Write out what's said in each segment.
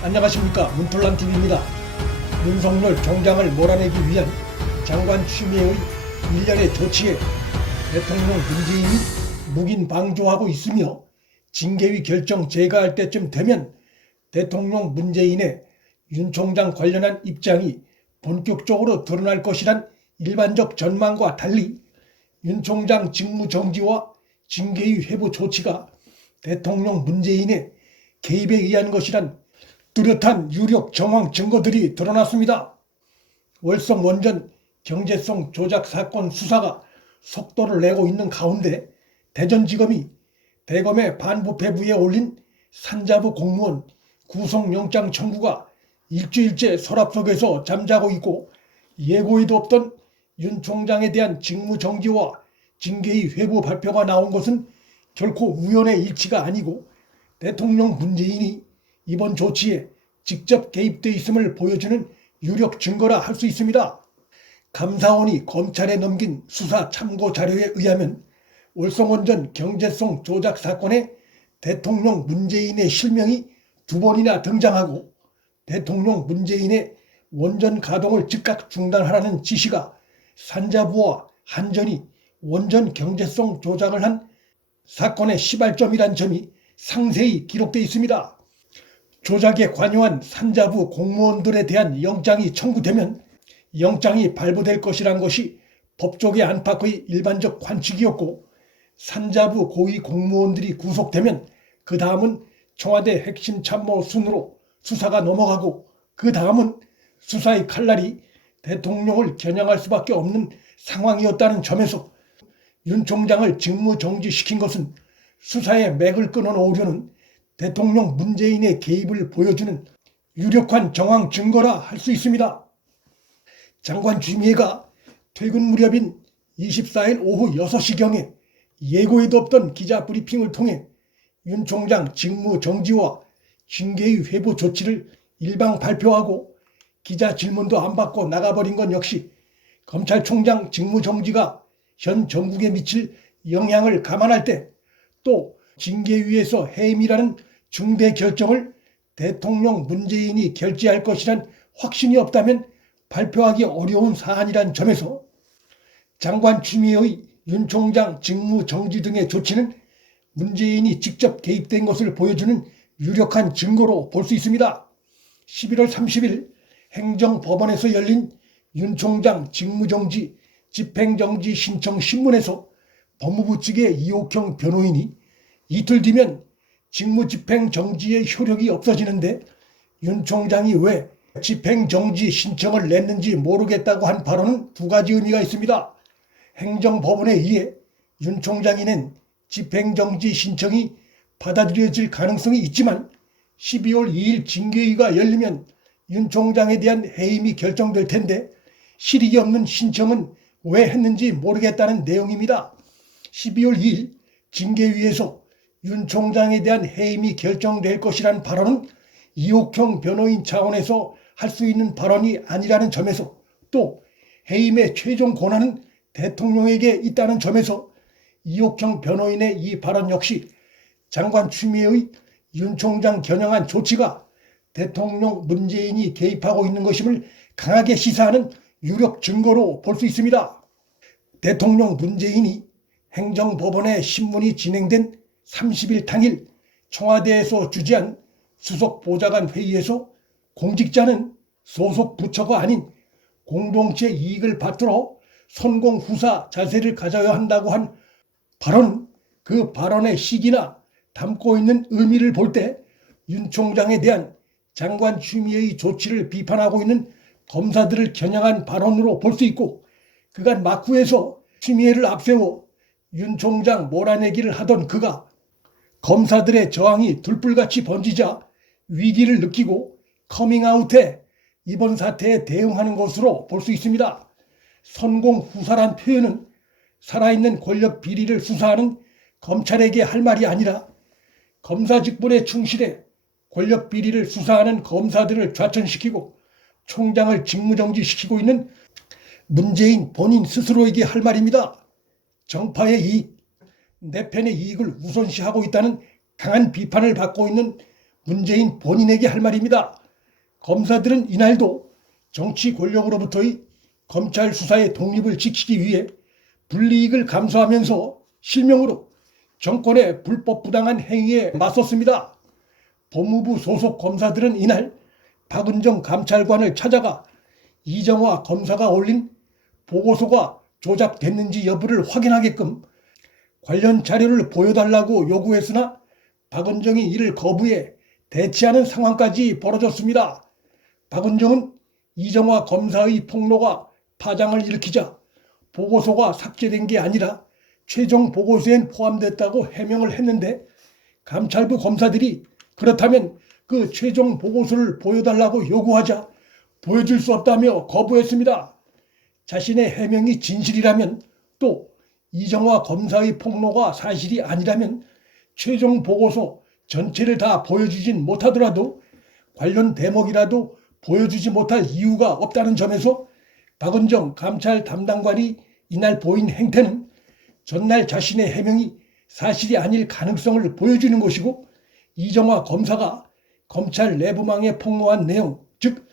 안녕하십니까 문톨란TV입니다. 윤석열 총장을 몰아내기 위한 장관 추미애의 일련의 조치에 대통령 문재인이 묵인 방조하고 있으며 징계위 결정 제거할 때쯤 되면 대통령 문재인의 윤 총장 관련한 입장이 본격적으로 드러날 것이란 일반적 전망과 달리 윤 총장 직무 정지와 징계위 회부 조치가 대통령 문재인의 개입에 의한 것이란 뚜렷한 유력 정황 증거들이 드러났습니다. 월성 원전 경제성 조작 사건 수사가 속도를 내고 있는 가운데 대전지검이 대검의 반부패부에 올린 산자부 공무원 구속영장 청구가 일주일째 서랍 속에서 잠자고 있고 예고에도 없던 윤 총장에 대한 직무정지와 징계의 회부 발표가 나온 것은 결코 우연의 일치가 아니고 대통령 문재인이 이번 조치에 직접 개입돼 있음을 보여주는 유력 증거라 할 수 있습니다. 감사원이 검찰에 넘긴 수사 참고 자료에 의하면 월성원전 경제성 조작 사건에 대통령 문재인의 실명이 두 번이나 등장하고 대통령 문재인의 원전 가동을 즉각 중단하라는 지시가 산자부와 한전이 원전 경제성 조작을 한 사건의 시발점이란 점이 상세히 기록되어 있습니다. 조작에 관여한 산자부 공무원들에 대한 영장이 청구되면 영장이 발부될 것이란 것이 법조계 안팎의 일반적 관측이었고 산자부 고위 공무원들이 구속되면 그 다음은 청와대 핵심 참모 순으로 수사가 넘어가고 그 다음은 수사의 칼날이 대통령을 겨냥할 수밖에 없는 상황이었다는 점에서 윤 총장을 직무 정지시킨 것은 수사의 맥을 끊어놓으려는 대통령 문재인의 개입을 보여주는 유력한 정황 증거라 할 수 있습니다. 장관 주미애가 퇴근 무렵인 24일 오후 6시경에 예고에도 없던 기자 브리핑을 통해 윤 총장 직무 정지와 징계의 회부 조치를 일방 발표하고 기자 질문도 안 받고 나가버린 건 역시 검찰총장 직무 정지가 현 정국에 미칠 영향을 감안할 때 또 징계위에서 해임이라는 중대 결정을 대통령 문재인이 결재할 것이란 확신이 없다면 발표하기 어려운 사안이란 점에서 장관 추미애의 윤 총장 직무 정지 등의 조치는 문재인이 직접 개입된 것을 보여주는 유력한 증거로 볼 수 있습니다. 11월 30일 행정법원에서 열린 윤 총장 직무정지 집행정지 신청 신문에서 법무부 측의 이옥형 변호인이 이틀 뒤면 직무집행 정지의 효력이 없어지는데 윤 총장이 왜 집행정지 신청을 냈는지 모르겠다고 한 발언은 두 가지 의미가 있습니다. 행정법원에 의해 윤 총장이 낸 집행정지 신청이 받아들여질 가능성이 있지만 12월 2일 징계위가 열리면 윤 총장에 대한 해임이 결정될 텐데 실익이 없는 신청은 왜 했는지 모르겠다는 내용입니다. 12월 2일 징계위에서 윤 총장에 대한 해임이 결정될 것이라는 발언은 이옥형 변호인 차원에서 할 수 있는 발언이 아니라는 점에서 또 해임의 최종 권한은 대통령에게 있다는 점에서 이옥형 변호인의 이 발언 역시 장관 추미애의 윤 총장 겨냥한 조치가 대통령 문재인이 개입하고 있는 것임을 강하게 시사하는 유력 증거로 볼 수 있습니다. 대통령 문재인이 행정법원의 신문이 진행된 30일 당일 청와대에서 주재한 수석 보좌관 회의에서 공직자는 소속 부처가 아닌 공동체 이익을 받들어 선공 후사 자세를 가져야 한다고 한 발언, 그 발언의 시기나 담고 있는 의미를 볼 때 윤 총장에 대한 장관 추미애의 조치를 비판하고 있는 검사들을 겨냥한 발언으로 볼 수 있고 그간 막후에서 추미애를 앞세워 윤 총장 몰아내기를 하던 그가 검사들의 저항이 들불같이 번지자 위기를 느끼고 커밍아웃해 이번 사태에 대응하는 것으로 볼 수 있습니다. 선공 후사란 표현은 살아있는 권력 비리를 수사하는 검찰에게 할 말이 아니라 검사 직분에 충실해 권력 비리를 수사하는 검사들을 좌천시키고 총장을 직무정지시키고 있는 문재인 본인 스스로에게 할 말입니다. 정파의 이익, 내 편의 이익을 우선시하고 있다는 강한 비판을 받고 있는 문재인 본인에게 할 말입니다. 검사들은 이날도 정치 권력으로부터의 검찰 수사의 독립을 지키기 위해 불이익을 감수하면서 실명으로 정권의 불법 부당한 행위에 맞섰습니다. 법무부 소속 검사들은 이날 박은정 감찰관을 찾아가 이정화 검사가 올린 보고서가 조작됐는지 여부를 확인하게끔 관련 자료를 보여달라고 요구했으나 박은정이 이를 거부해 대치하는 상황까지 벌어졌습니다. 박은정은 이정화 검사의 폭로가 파장을 일으키자 보고서가 삭제된 게 아니라 최종 보고서엔 포함됐다고 해명을 했는데 감찰부 검사들이 그렇다면 그 최종 보고서를 보여달라고 요구하자 보여줄 수 없다며 거부했습니다. 자신의 해명이 진실이라면 또 이정화 검사의 폭로가 사실이 아니라면 최종 보고서 전체를 다 보여주진 못하더라도 관련 대목이라도 보여주지 못할 이유가 없다는 점에서 박은정 감찰 담당관이 이날 보인 행태는 전날 자신의 해명이 사실이 아닐 가능성을 보여주는 것이고 이정화 검사가 검찰 내부망에 폭로한 내용, 즉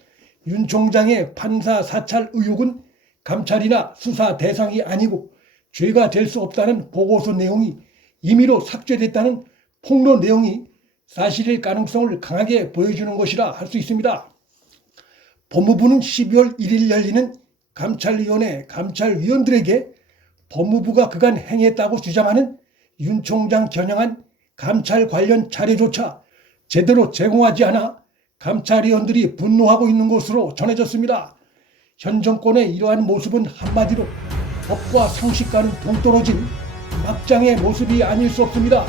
윤 총장의 판사 사찰 의혹은 감찰이나 수사 대상이 아니고 죄가 될 수 없다는 보고서 내용이 임의로 삭제됐다는 폭로 내용이 사실일 가능성을 강하게 보여주는 것이라 할 수 있습니다. 법무부는 12월 1일 열리는 감찰위원회 감찰위원들에게 법무부가 그간 행했다고 주장하는 윤 총장 겨냥한 감찰 관련 자료조차 제대로 제공하지 않아 감찰위원들이 분노하고 있는 것으로 전해졌습니다. 현 정권의 이러한 모습은 한마디로 법과 상식과는 동떨어진 막장의 모습이 아닐 수 없습니다.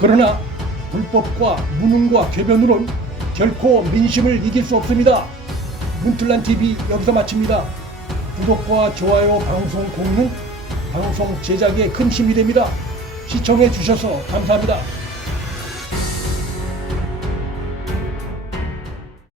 그러나 불법과 무능과 궤변으론 결코 민심을 이길 수 없습니다. 문틀란 TV 여기서 마칩니다. 구독과 좋아요, 방송 공유는 방송 제작에 큰 힘이 됩니다. 시청해 주셔서 감사합니다.